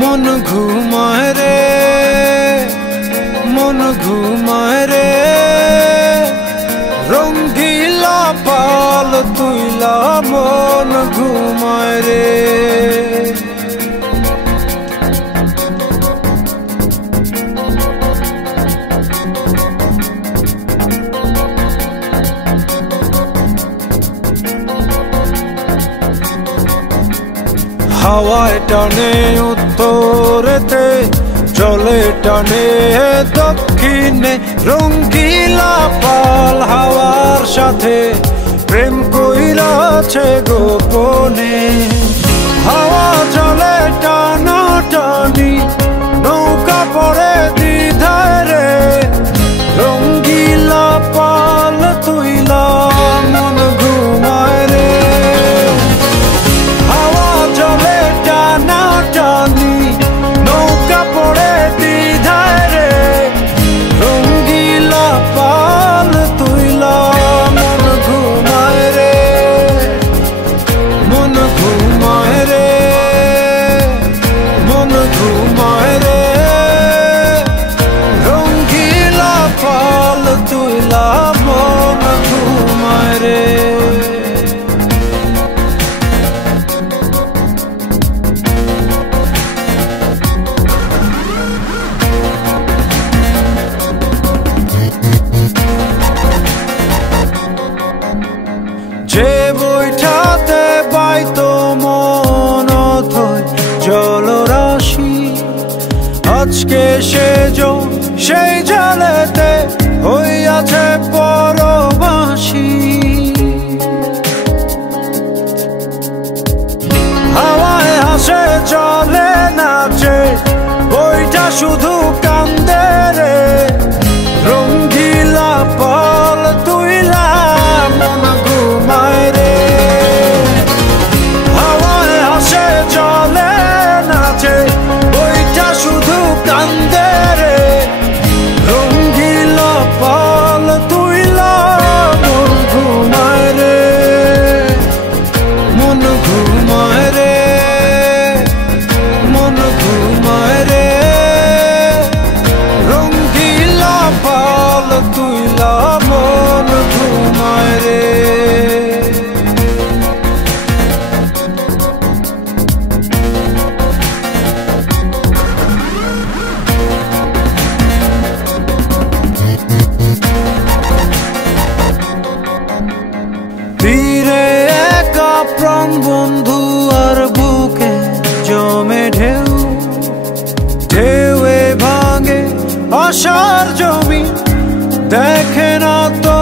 मन घुमाए रे मन घुमाए रे रंगीला पाल तुइला मन घुमाए रे হাওয়ায় টানে উত্তরেতে চলে টানে দক্ষিণে রঙ্গিলা পাল হাওয়ার সাথে প্রেম কইরাছে গোপনে হাওয়া চলে টানা টানি নৌকা পড়ে দ্বিধায় রে রঙ্গিলা পাল তুইলা মন ঘুমায় রে হাওয়া চলে টানা টানি নৌকা পড়ে দ্বিধায় রে রঙ্গিলা পাল তুইলা মন ঘুমায় রে মন ঘুমায় রে মন ঘুমায় রে রঙ্গিলা পাল তুইলা মন ঘুমায় রে যে বইটাতে বাইতো মন অথয় জলরাশি আজকে সেই জলেতে হইয়াছে পরবাসী হাওয়ায় হাসে চলে নাচে বইটা শুধু কান্দে রে রঙ্গিলা পাল তুইলা মন ঘুমায় রে হাওয়ায় হাসে চলে নাচে বইটা শুধু কান্দে রে রঙ্গিলা পাল তুইলা মন ঘুমায় রে মন ঘুমায় রে মন ঘুমায় রে রঙ্গিলা পাল তুইলা মন ঘুমায় রে তীরে একা প্রাণ বন্ধু আর বুকে জমে ঢেউ ঢেউয়ে ভাঙে আশার জমি দেখে না তো